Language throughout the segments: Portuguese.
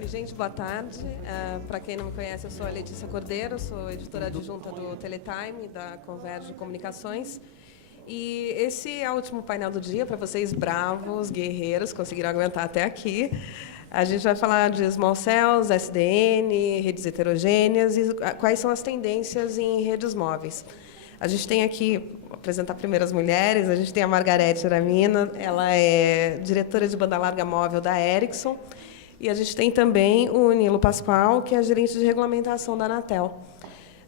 Oi, gente, boa tarde. Para quem não me conhece, eu sou a Letícia Cordeiro, sou editora adjunta do Teletime, da Converge Comunicações. E esse é o último painel do dia, para vocês bravos, guerreiros, conseguiram aguentar até aqui. A gente vai falar de small cells, SDN, redes heterogêneas e quais são as tendências em redes móveis. A gente tem aqui, vou apresentar primeiro as mulheres, a gente tem a Margarete Aramina, ela é diretora de banda larga móvel da Ericsson, e a gente tem também o Nilo Pascoal, que é gerente de regulamentação da Anatel.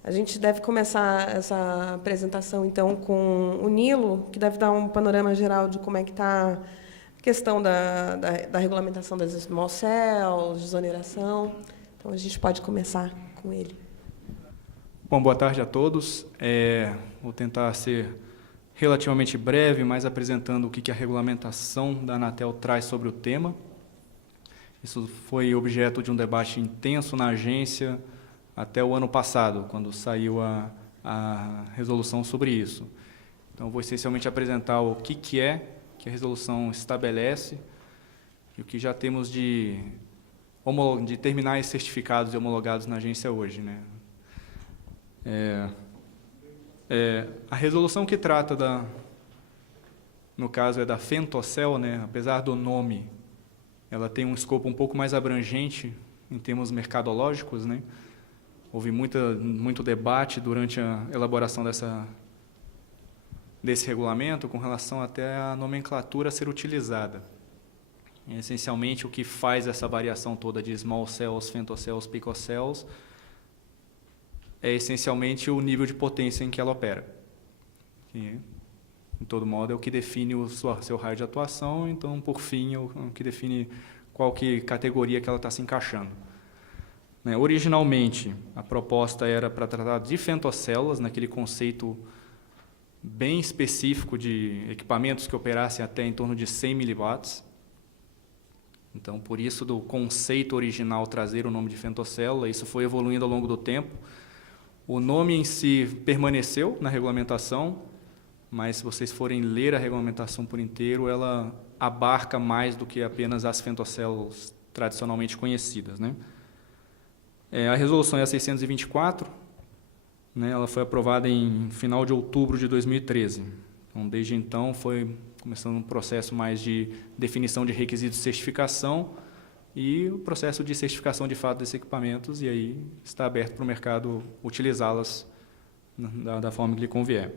A gente deve começar essa apresentação, então, com o Nilo, que deve dar um panorama geral de como é que está a questão da regulamentação das small cells, desoneração. Então, a gente pode começar com ele. Bom, boa tarde a todos. Vou tentar ser relativamente breve, mas apresentando o que a regulamentação da Anatel traz sobre o tema. Isso foi objeto de um debate intenso na agência até o ano passado, quando saiu a resolução sobre isso. Então, vou essencialmente apresentar o que a resolução estabelece e o que já temos de terminais certificados e homologados na agência hoje, né? A resolução que trata no caso da Fentocell, né, apesar do nome, ela tem um escopo um pouco mais abrangente em termos mercadológicos, né? Houve muito debate durante a elaboração desse regulamento com relação até à nomenclatura a ser utilizada. Essencialmente, o que faz essa variação toda de small cells, femtocells, picocells é essencialmente o nível de potência em que ela opera. E, em todo modo, é o que define o seu raio de atuação, então, por fim, é o que define qual categoria que ela está se encaixando. Originalmente, a proposta era para tratar de femtocélulas, naquele conceito bem específico de equipamentos que operassem até em torno de 100 miliwatts. Então, por isso, do conceito original trazer o nome de femtocélula, isso foi evoluindo ao longo do tempo. O nome em si permaneceu na regulamentação, mas se vocês forem ler a regulamentação por inteiro, ela abarca mais do que apenas as femtocélulas tradicionalmente conhecidas, né? A resolução é a 624, né? Ela foi aprovada em final de outubro de 2013. Então, desde então, foi começando um processo mais de definição de requisitos de certificação e o processo de certificação de fato desses equipamentos, e aí está aberto para o mercado utilizá-las da forma que lhe convier.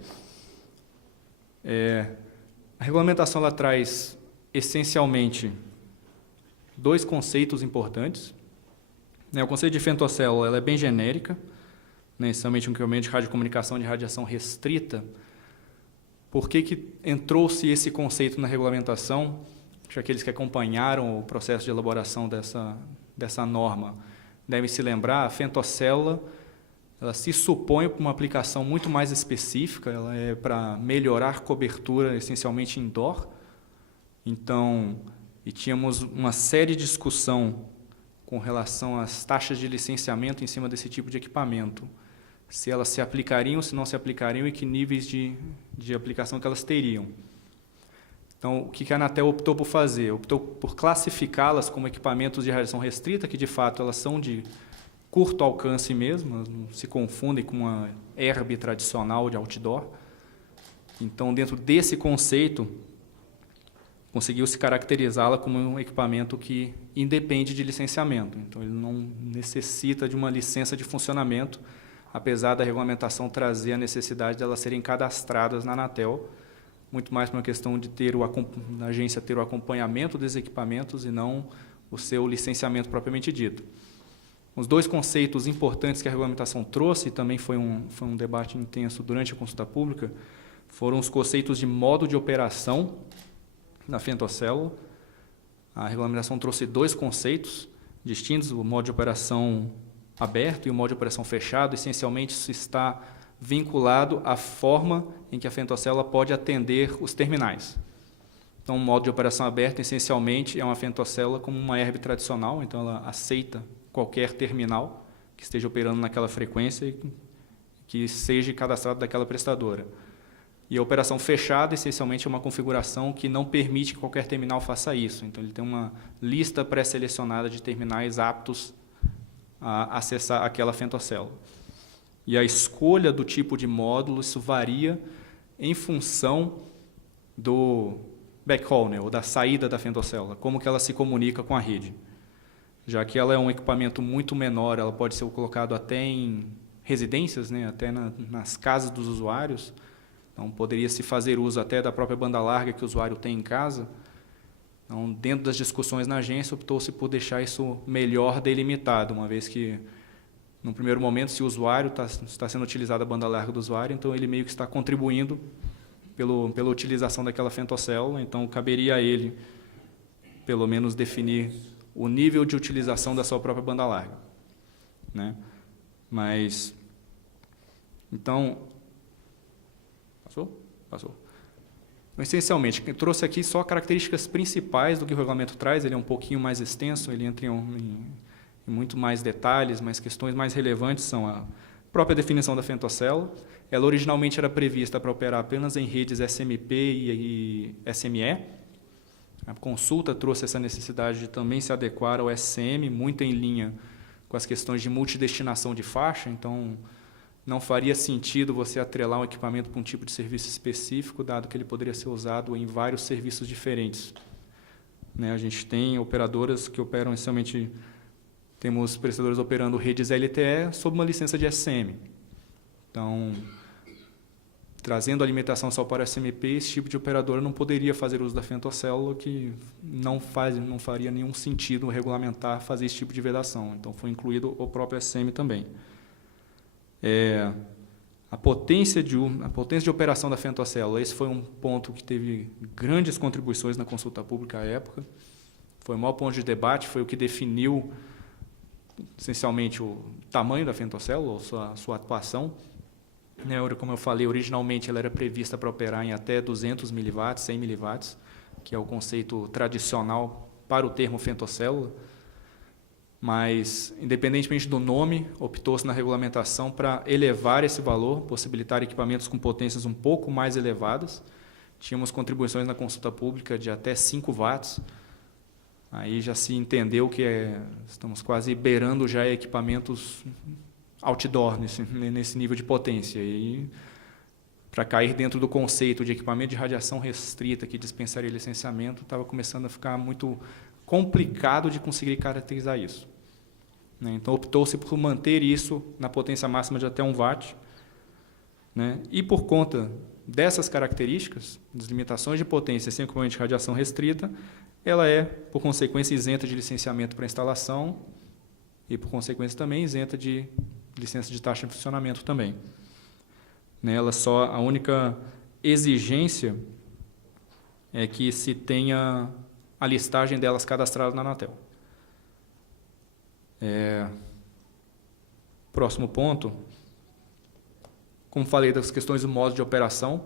A regulamentação ela traz, essencialmente, dois conceitos importantes. O conceito de femtocélula ela é bem genérica, né, essencialmente um equipamento de radiocomunicação de radiação restrita. Por que entrou-se esse conceito na regulamentação? Acho que aqueles que acompanharam o processo de elaboração dessa norma devem se lembrar, a femtocélula ela se supõe para uma aplicação muito mais específica, ela é para melhorar cobertura, essencialmente indoor. Então, tínhamos uma série de discussão com relação às taxas de licenciamento em cima desse tipo de equipamento. Se elas se aplicariam, se não se aplicariam e que níveis de aplicação que elas teriam. Então, o que a Anatel optou por fazer? Optou por classificá-las como equipamentos de radiação restrita, que de fato elas são de curto alcance mesmo, elas não se confundem com uma herb tradicional de outdoor. Então, dentro desse conceito, conseguiu-se caracterizá-la como um equipamento que independe de licenciamento. Então, ele não necessita de uma licença de funcionamento, apesar da regulamentação trazer a necessidade de elas serem cadastradas na Anatel, muito mais por uma questão de a agência ter o acompanhamento dos equipamentos e não o seu licenciamento propriamente dito. Os dois conceitos importantes que a regulamentação trouxe, e também foi um debate intenso durante a consulta pública, foram os conceitos de modo de operação na femtocélula. A regulamentação trouxe dois conceitos distintos, o modo de operação aberto e o modo de operação fechado. Essencialmente, isso está vinculado à forma em que a femtocélula pode atender os terminais. Então, o modo de operação aberto, essencialmente, é uma femtocélula como uma herb tradicional, então ela aceita qualquer terminal que esteja operando naquela frequência e que seja cadastrado daquela prestadora. E a operação fechada, essencialmente, é uma configuração que não permite que qualquer terminal faça isso. Então, ele tem uma lista pré-selecionada de terminais aptos a acessar aquela fentocélula. E a escolha do tipo de módulo, isso varia em função do backhaul, né, ou da saída da fentocélula, como que ela se comunica com a rede. Já que ela é um equipamento muito menor, ela pode ser colocado até em residências, né, até nas casas dos usuários. Então, poderia se fazer uso até da própria banda larga que o usuário tem em casa. Então, dentro das discussões na agência, optou-se por deixar isso melhor delimitado, uma vez que, no primeiro momento, se o usuário está sendo utilizada a banda larga do usuário, então ele meio que está contribuindo pela utilização daquela fentocélula, então caberia a ele, pelo menos, definir o nível de utilização da sua própria banda larga, né? Mas, então, passou. Então, essencialmente, eu trouxe aqui só características principais do que o regulamento traz, ele é um pouquinho mais extenso, ele entra em muito mais detalhes, mas questões mais relevantes são a própria definição da fentocélula. Ela originalmente era prevista para operar apenas em redes SMP e SME. A consulta trouxe essa necessidade de também se adequar ao SCM, muito em linha com as questões de multidestinação de faixa, então não faria sentido você atrelar um equipamento para um tipo de serviço específico, dado que ele poderia ser usado em vários serviços diferentes. Né, a gente tem operadoras que operam essencialmente, temos prestadores operando redes LTE sob uma licença de SCM. Então, trazendo alimentação só para SMP, esse tipo de operadora não poderia fazer uso da fentocélula, que não faria nenhum sentido regulamentar fazer esse tipo de vedação. Então, foi incluído o próprio SCM também. A potência de operação da fentocélula, esse foi um ponto que teve grandes contribuições na consulta pública à época. Foi o maior ponto de debate, foi o que definiu, essencialmente, o tamanho da fentocélula, ou sua atuação. Como eu falei, originalmente ela era prevista para operar em até 200 mW, 100 mW, que é o conceito tradicional para o termo fentocélula. Mas, independentemente do nome, optou-se na regulamentação para elevar esse valor, possibilitar equipamentos com potências um pouco mais elevadas. Tínhamos contribuições na consulta pública de até 5 watts. Aí já se entendeu que estamos quase beirando já equipamentos outdoor nesse nível de potência. E para cair dentro do conceito de equipamento de radiação restrita que dispensaria licenciamento, estava começando a ficar muito complicado de conseguir caracterizar isso. Então, optou-se por manter isso na potência máxima de até 1 watt. E, por conta dessas características, das limitações de potência sem equipamento de radiação restrita, ela é, por consequência, isenta de licenciamento para instalação e, por consequência, também isenta de licença de taxa de funcionamento também. A única exigência é que se tenha a listagem delas cadastrada na Anatel. Próximo ponto, como falei das questões do modo de operação,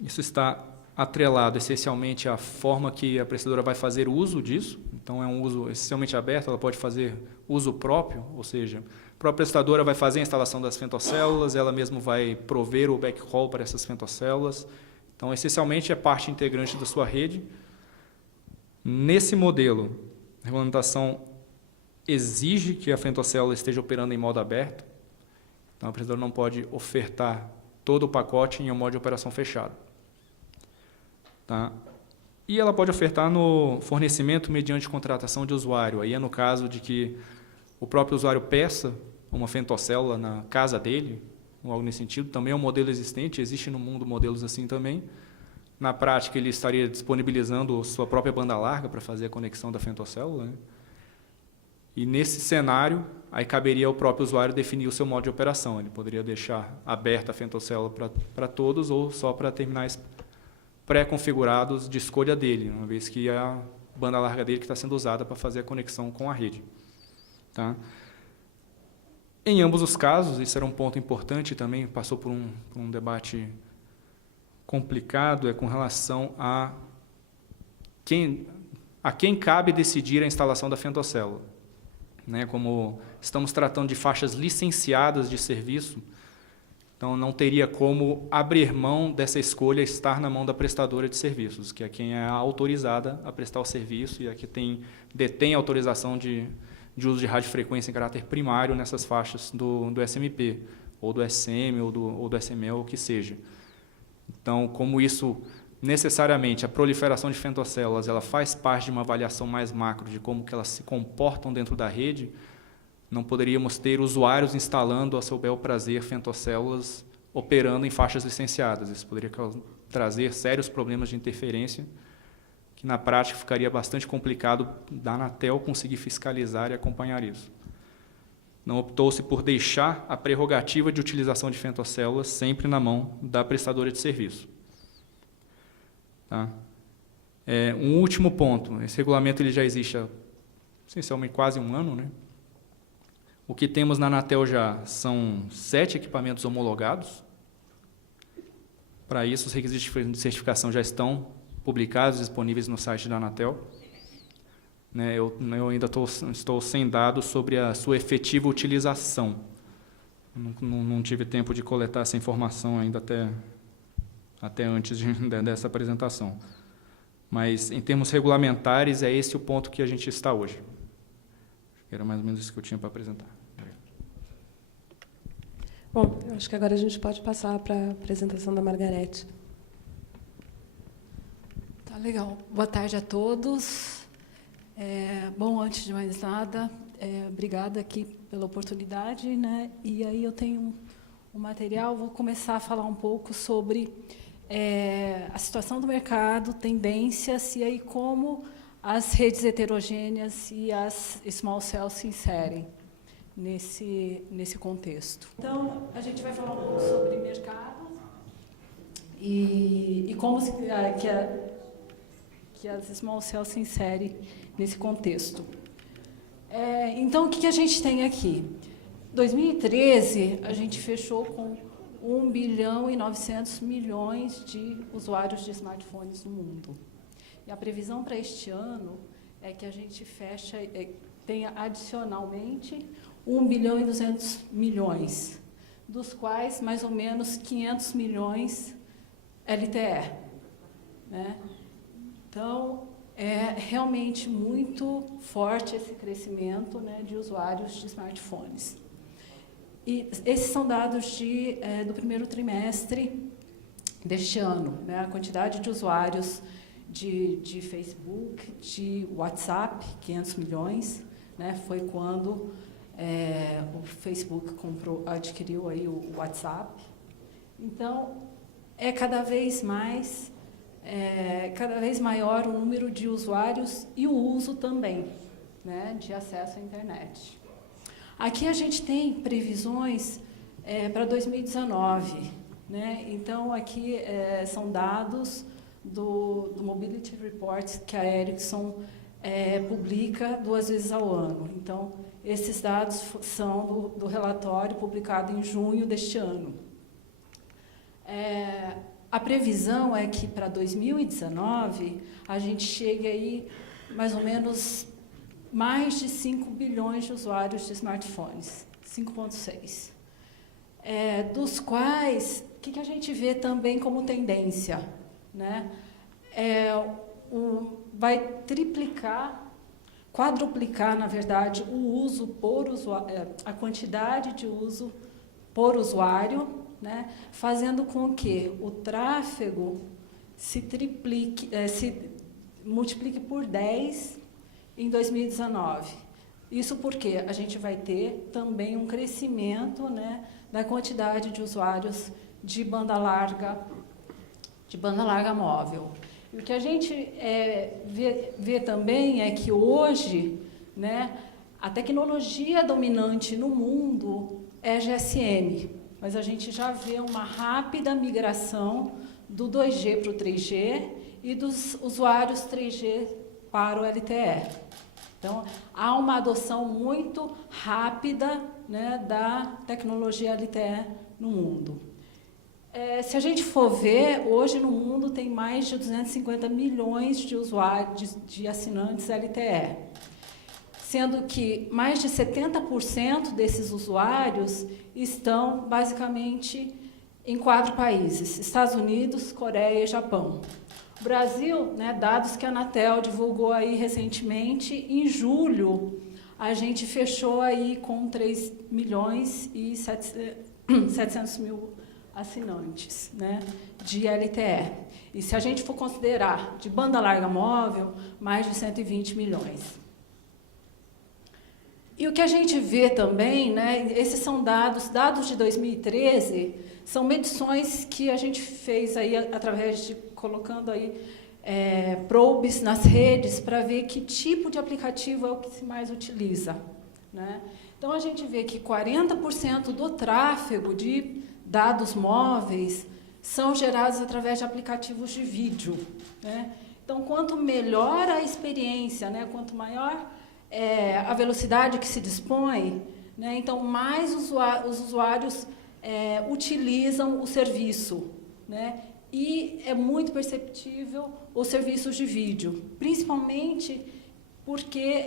isso está atrelado essencialmente à forma que a prestadora vai fazer uso disso. Então, é um uso essencialmente aberto, ela pode fazer uso próprio, ou seja, a própria prestadora vai fazer a instalação das fentocélulas, ela mesma vai prover o backhaul para essas fentocélulas. Então, essencialmente, é parte integrante da sua rede. Nesse modelo, a regulamentação exige que a fentocélula esteja operando em modo aberto. Então, a prestadora não pode ofertar todo o pacote em um modo de operação fechado. Tá? E ela pode ofertar no fornecimento mediante contratação de usuário. Aí é no caso de que o próprio usuário peça uma fentocélula na casa dele, ou algo nesse sentido. Também é um modelo existente, existe no mundo modelos assim também. Na prática, ele estaria disponibilizando sua própria banda larga para fazer a conexão da fentocélula. E nesse cenário, aí caberia ao próprio usuário definir o seu modo de operação. Ele poderia deixar aberta a fentocélula para todos ou só para terminais pré-configurados de escolha dele, uma vez que é a banda larga dele que está sendo usada para fazer a conexão com a rede. Tá? Em ambos os casos, isso era um ponto importante também, passou por um debate complicado, com relação a quem cabe decidir a instalação da fentocélula. Como estamos tratando de faixas licenciadas de serviço, Então, não teria como abrir mão dessa escolha estar na mão da prestadora de serviços, que é quem é autorizada a prestar o serviço e é que detém autorização de uso de radiofrequência em caráter primário nessas faixas do SMP, ou do SM, ou do SML, ou o que seja. Então, como isso, necessariamente, a proliferação de femtocélulas, ela faz parte de uma avaliação mais macro de como que elas se comportam dentro da rede, não poderíamos ter usuários instalando a seu bel prazer femtocélulas operando em faixas licenciadas. Isso poderia trazer sérios problemas de interferência, que na prática ficaria bastante complicado da Anatel conseguir fiscalizar e acompanhar isso. Não optou-se por deixar a prerrogativa de utilização de femtocélulas sempre na mão da prestadora de serviço. Tá? Um último ponto, esse regulamento ele já existe há essencialmente quase um ano, né? O que temos na Anatel já são 7 equipamentos homologados. Para isso, os requisitos de certificação já estão publicados, disponíveis no site da Anatel. Eu ainda estou sem dados sobre a sua efetiva utilização. Não tive tempo de coletar essa informação ainda até antes dessa apresentação. Mas, em termos regulamentares, é esse o ponto que a gente está hoje. Era mais ou menos isso que eu tinha para apresentar. Bom, eu acho que agora a gente pode passar para a apresentação da Margarete. Tá legal. Boa tarde a todos. Bom, antes de mais nada, obrigada aqui pela oportunidade, né? E aí eu tenho um material, vou começar a falar um pouco sobre a situação do mercado, tendências e aí como as redes heterogêneas e as small cells se inserem nesse contexto. Então, a gente vai falar um pouco sobre mercado e como que as small cells se inserem nesse contexto. Então, o que a gente tem aqui? 2013, a gente fechou com 1 bilhão e 900 milhões de usuários de smartphones no mundo. E a previsão para este ano é que a gente tenha adicionalmente 1 bilhão e 200 milhões, dos quais mais ou menos 500 milhões LTE. Né? Então, é realmente muito forte esse crescimento, né, de usuários de smartphones. E esses são dados do primeiro trimestre deste ano. Né, a quantidade de usuários de Facebook, de WhatsApp, 500 milhões, né, foi quando o Facebook adquiriu aí o WhatsApp. Então, é cada vez maior o número de usuários e o uso também, né, de acesso à internet. Aqui a gente tem previsões para 2019. Né? Então, aqui são dados do Mobility Report que a Ericsson publica 2 vezes ao ano. Então, esses dados são do relatório publicado em junho deste ano. A previsão é que, para 2019, a gente chegue aí, mais ou menos, mais de 5 bilhões de usuários de smartphones, 5,6. Dos quais, o que a gente vê também como tendência? Né? Vai quadruplicar, na verdade, o uso por usuário, a quantidade de uso por usuário, né, fazendo com que o tráfego se multiplique por 10 em 2019. Isso porque a gente vai ter também um crescimento, né, da quantidade de usuários de banda larga móvel. E o que a gente vê também é que hoje, né, a tecnologia dominante no mundo é GSM. Mas a gente já vê uma rápida migração do 2G para o 3G e dos usuários 3G para o LTE. Então, há uma adoção muito rápida, né, da tecnologia LTE no mundo. Se a gente for ver, hoje no mundo tem mais de 250 milhões de usuários, de assinantes LTE. Sendo que mais de 70% desses usuários estão, basicamente, em 4 países: Estados Unidos, Coreia e Japão. O Brasil, né, dados que a Anatel divulgou aí recentemente, em julho, a gente fechou aí com 3.700.000 assinantes, né, de LTE. E se a gente for considerar de banda larga móvel, mais de 120 milhões. E o que a gente vê também, né, esses são dados de 2013, são medições que a gente fez aí através de colocando aí probes nas redes para ver que tipo de aplicativo é o que se mais utiliza, né? Então a gente vê que 40% do tráfego de dados móveis são gerados através de aplicativos de vídeo, né? Então, quanto melhor a experiência, né, quanto maior a velocidade que se dispõe, né, então mais os usuários utilizam o serviço, né? E é muito perceptível os serviços de vídeo, principalmente porque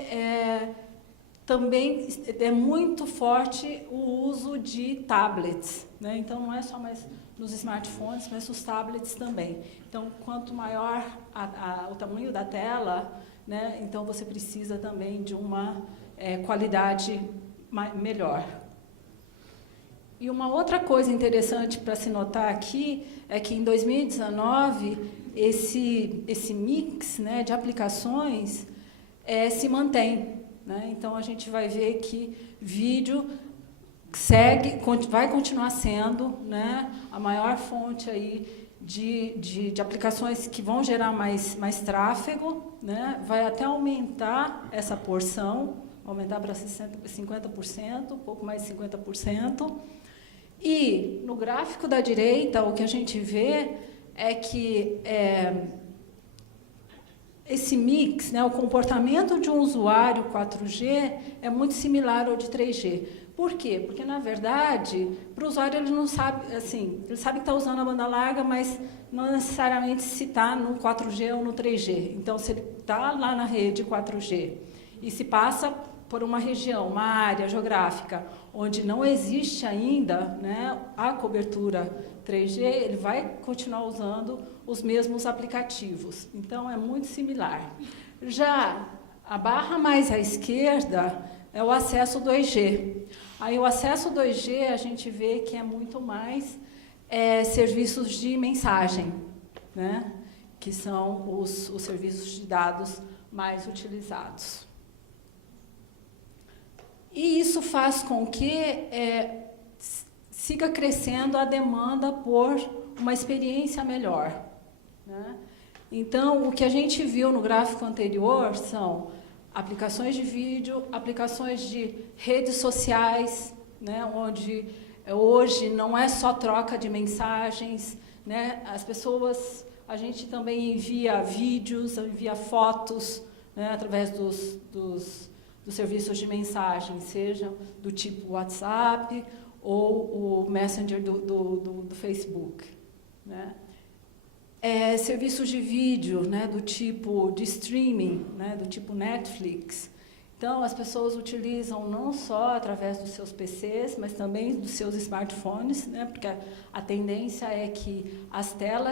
também é muito forte o uso de tablets, né? Então, não é só mais nos smartphones, mas nos tablets também. Então, quanto maior o tamanho da tela, né, então você precisa também de uma qualidade melhor. E uma outra coisa interessante para se notar aqui é que, em 2019, esse mix, né, de aplicações se mantém, né? Então, a gente vai ver que vídeo vai continuar sendo, né, a maior fonte aí de aplicações que vão gerar mais tráfego, né? Vai até aumentar essa porção, aumentar para 50%, um pouco mais de 50%. E, no gráfico da direita, o que a gente vê é que esse mix, né, o comportamento de um usuário 4G é muito similar ao de 3G. Por quê? Porque, na verdade, para o usuário, ele não sabe, assim, ele sabe que está usando a banda larga, mas não necessariamente se está no 4G ou no 3G. Então, se ele está lá na rede 4G e se passa por uma região, uma área geográfica, onde não existe ainda, né, a cobertura 3G, ele vai continuar usando os mesmos aplicativos. Então, é muito similar. Já a barra mais à esquerda é o acesso 2G. Aí, o acesso 2G, a gente vê que é muito mais serviços de mensagem, né, que são os serviços de dados mais utilizados. E isso faz com que siga crescendo a demanda por uma experiência melhor, né? Então, o que a gente viu no gráfico anterior são aplicações de vídeo, aplicações de redes sociais, né, onde hoje não é só troca de mensagens, né? As pessoas, a gente também envia vídeos, envia fotos, né, através dos serviços de mensagem, seja do tipo WhatsApp ou o Messenger do Facebook, né? Serviços de vídeo, né, do tipo de streaming, né, do tipo Netflix. Então, as pessoas utilizam não só através dos seus PCs, mas também dos seus smartphones, né, porque a tendência é que as telas